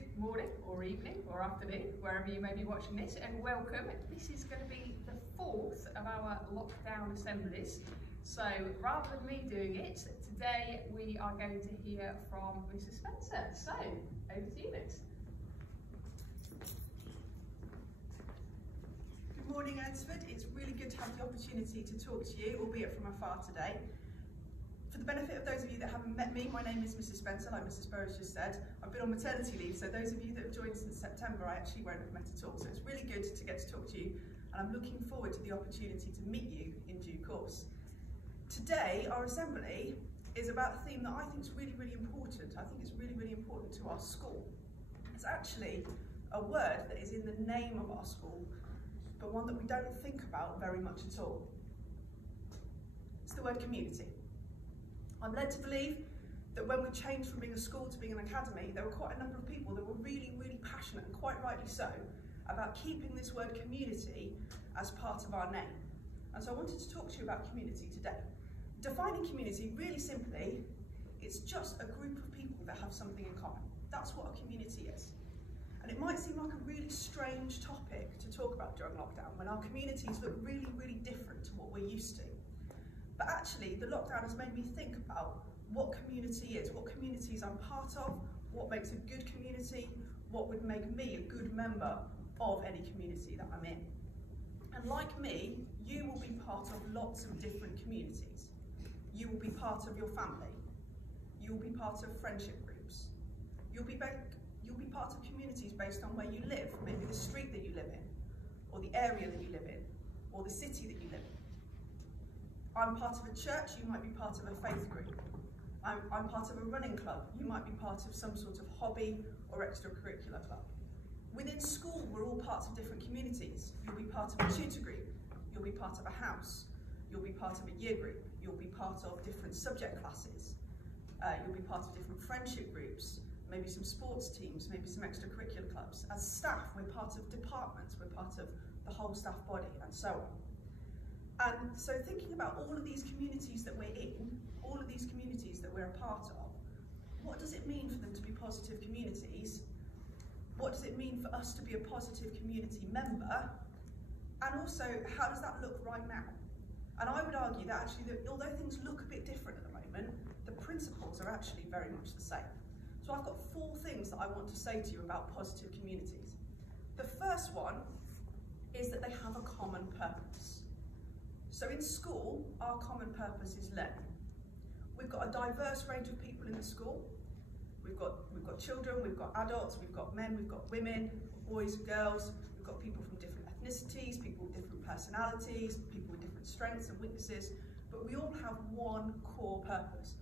Good morning or evening or afternoon, wherever you may be watching this, and welcome. This is going to be the fourth of our lockdown assemblies. So rather than me doing it, today we are going to hear from Mrs. Spencer. So over to you, Miss. Good morning, Einsford. It's really good to have the opportunity to talk to you, albeit from afar today. For the benefit of those of you that haven't met me, my name is Mrs. Spencer, like Mrs. Burrows just said. I've been on maternity leave, so those of you that have joined since September, I actually won't have met at all. So it's really good to get to talk to you, and I'm looking forward to the opportunity to meet you in due course. Today, our assembly is about a theme that I think is really, really important. I think it's really, really important to our school. It's actually a word that is in the name of our school, but one that we don't think about very much at all. It's the word community. I'm led to believe that when we changed from being a school to being an academy, there were quite a number of people that were really, really passionate, and quite rightly so, about keeping this word community as part of our name. And so I wanted to talk to you about community today. Defining community, really simply, it's just a group of people that have something in common. That's what a community is. And it might seem like a really strange topic to talk about during lockdown, when our communities look really, really different to what we're used to. But actually, the lockdown has made me think about what community is, what communities I'm part of, what makes a good community, what would make me a good member of any community that I'm in. And like me, you will be part of lots of different communities. You will be part of your family. You will be part of friendship groups. You'll be part of communities based on where you live, maybe the street that you live in, or the area that you live in, or the city that you live in. I'm part of a church, you might be part of a faith group. I'm part of a running club, you might be part of some sort of hobby or extracurricular club. Within school, we're all parts of different communities. You'll be part of a tutor group, you'll be part of a house, you'll be part of a year group, you'll be part of different subject classes, you'll be part of different friendship groups, maybe some sports teams, maybe some extracurricular clubs. As staff, we're part of departments, we're part of the whole staff body, and so on. And so thinking about all of these communities that we're in, all of these communities that we're a part of, what does it mean for them to be positive communities? What does it mean for us to be a positive community member? And also, how does that look right now? And I would argue that actually, although things look a bit different at the moment, the principles are actually very much the same. So I've got 4 things that I want to say to you about positive communities. The first one is that they have a common purpose. So in school, our common purpose is learning. We've got a diverse range of people in the school. We've got children, we've got adults, we've got men, we've got women, boys and girls. We've got people from different ethnicities, people with different personalities, people with different strengths and weaknesses, but we all have one core purpose.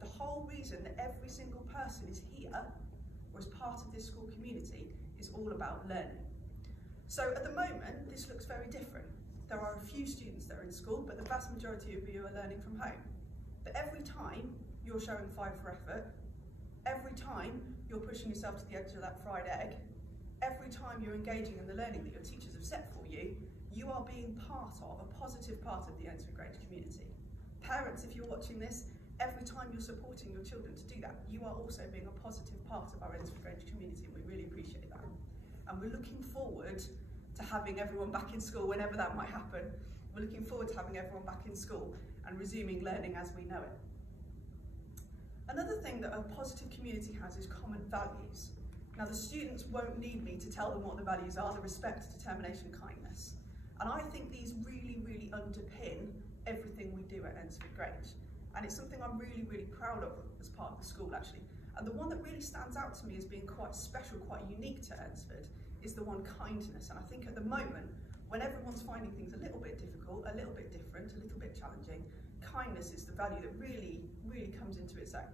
The whole reason that every single person is here, or is part of this school community, is all about learning. So at the moment, this looks very different. There are a few students that are in school, but the vast majority of you are learning from home. But every time you're showing 5 for effort, every time you're pushing yourself to the edge of that fried egg, every time you're engaging in the learning that your teachers have set for you, you are being part of, a positive part of the Einsford Grange community. Parents, if you're watching this, every time you're supporting your children to do that, you are also being a positive part of our Einsford Grange community, and we really appreciate that. And we're looking forward to having everyone back in school whenever that might happen. We're looking forward to having everyone back in school and resuming learning as we know it. Another thing that a positive community has is common values. Now the students won't need me to tell them what the values are: the respect, determination, kindness. And I think these really, really underpin everything we do at Einsford Grange. And it's something I'm really, really proud of as part of the school actually. And the one that really stands out to me as being quite special, quite unique to Einsford, is the one kindness. And I think at the moment, when everyone's finding things a little bit difficult, a little bit different, a little bit challenging, kindness is the value that really, really comes into its own.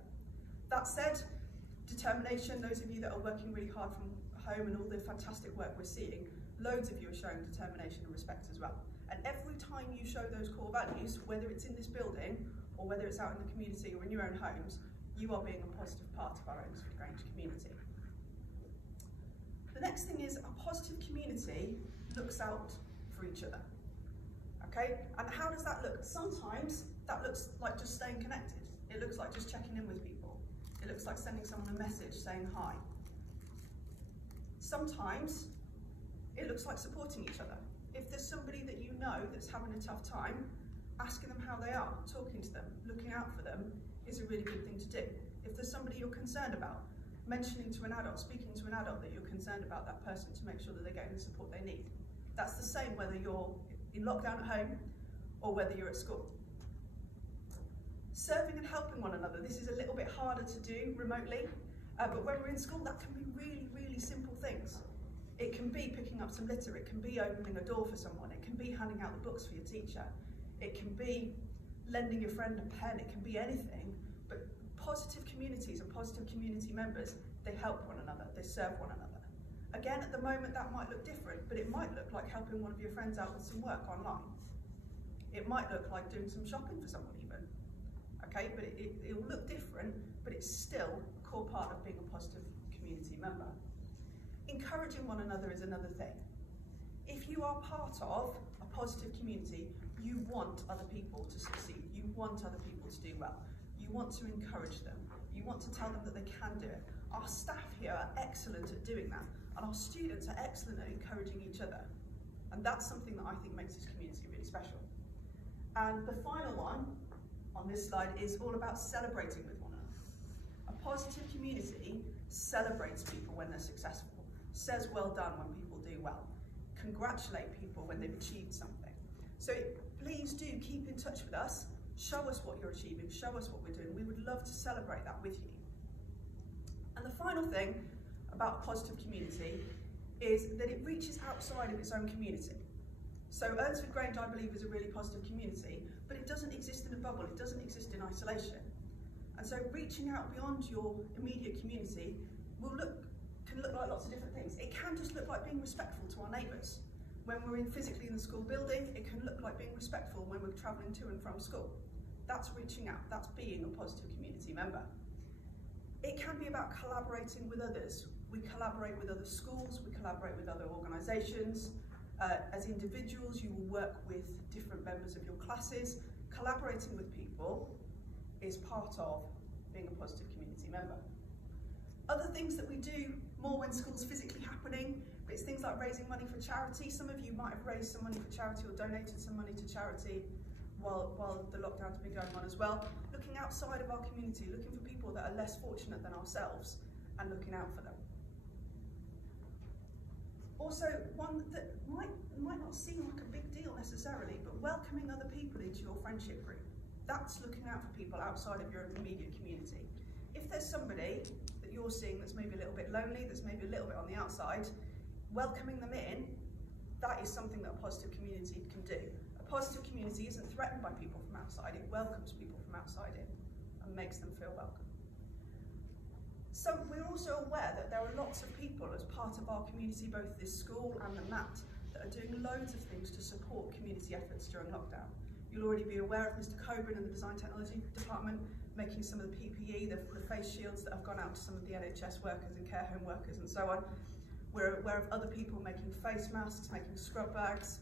That said, determination, those of you that are working really hard from home and all the fantastic work we're seeing, loads of you are showing determination and respect as well. And every time you show those core values, whether it's in this building or whether it's out in the community or in your own homes, you are being a positive part of our Einsford Grange community. The next thing is a positive community looks out for each other. Okay, and how does that look? Sometimes that looks like just staying connected. It looks like just checking in with people. It looks like sending someone a message saying hi. Sometimes it looks like supporting each other. If there's somebody that you know that's having a tough time, asking them how they are, talking to them, looking out for them is a really good thing to do. If there's somebody you're concerned about, mentioning to an adult, speaking to an adult that you're concerned about that person to make sure that they're getting the support they need. That's the same whether you're in lockdown at home or whether you're at school. Serving and helping one another. This is a little bit harder to do remotely, but when we're in school, that can be really, really simple things. It can be picking up some litter, it can be opening a door for someone, it can be handing out the books for your teacher, it can be lending your friend a pen, it can be anything, but positive communities and positive community members, they help one another, they serve one another. Again, at the moment that might look different, but it might look like helping one of your friends out with some work online. It might look like doing some shopping for someone even. Okay, but it'll look different, but it's still a core part of being a positive community member. Encouraging one another is another thing. If you are part of a positive community, you want other people to succeed. You want other people to do well. You want to encourage them. You want to tell them that they can do it. Our staff here are excellent at doing that, and our students are excellent at encouraging each other. And that's something that I think makes this community really special. And the final one on this slide is all about celebrating with one another. A positive community celebrates people when they're successful, says well done when people do well, congratulate people when they've achieved something. So please do keep in touch with us, show us what you're achieving, show us what we're doing. We would love to celebrate that with you. And the final thing about a positive community is that it reaches outside of its own community. So Urnsford Grange, I believe, is a really positive community, but it doesn't exist in a bubble, it doesn't exist in isolation. And so reaching out beyond your immediate community can look like lots of different things. It can just look like being respectful to our neighbours. When we're physically in the school building, it can look like being respectful when we're travelling to and from school. That's reaching out, that's being a positive community member. It can be about collaborating with others. We collaborate with other schools, we collaborate with other organisations. As individuals, you will work with different members of your classes. Collaborating with people is part of being a positive community member. Other things that we do more when school's physically happening, but it's things like raising money for charity. Some of you might have raised some money for charity or donated some money to charity while the lockdown's been going on as well. Looking outside of our community, looking for people that are less fortunate than ourselves and looking out for them. Also, one that might not seem like a big deal necessarily, but welcoming other people into your friendship group. That's looking out for people outside of your immediate community. If there's somebody that you're seeing that's maybe a little bit lonely, that's maybe a little bit on the outside, welcoming them in, that is something that a positive community can do. A positive community isn't threatened by people from outside, it welcomes people from outside in and makes them feel welcome. So we're also aware that there are lots of people as part of our community, both this school and the MAT, that are doing loads of things to support community efforts during lockdown. You'll already be aware of Mr. Coburn and the Design Technology Department making some of the PPE, the face shields that have gone out to some of the NHS workers and care home workers and so on. We're aware of other people making face masks, making scrub bags,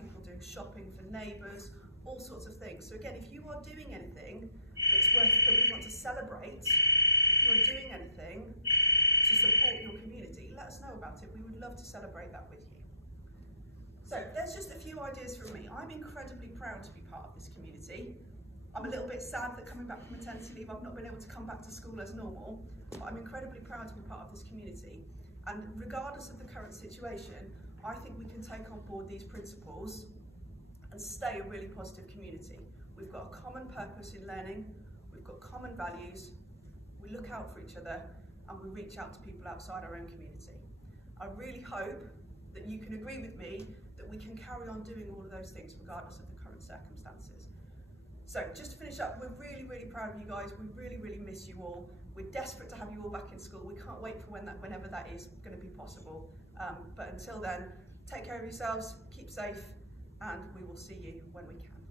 people doing shopping for neighbours, all sorts of things. So again, if you are doing anything that we want to celebrate, if you're doing anything to support your community, let us know about it. We would love to celebrate that with you. So there's just a few ideas from me. I'm incredibly proud to be part of this community. I'm a little bit sad that coming back from maternity leave, I've not been able to come back to school as normal, but I'm incredibly proud to be part of this community. And regardless of the current situation, I think we can take on board these principles and stay a really positive community. We've got a common purpose in learning, we've got common values, we look out for each other, and we reach out to people outside our own community. I really hope that you can agree with me that we can carry on doing all of those things regardless of the current circumstances. So just to finish up, we're really, really proud of you guys. We really, really miss you all. We're desperate to have you all back in school. We can't wait for whenever that is going to be possible. But until then, take care of yourselves, keep safe, and we will see you when we can.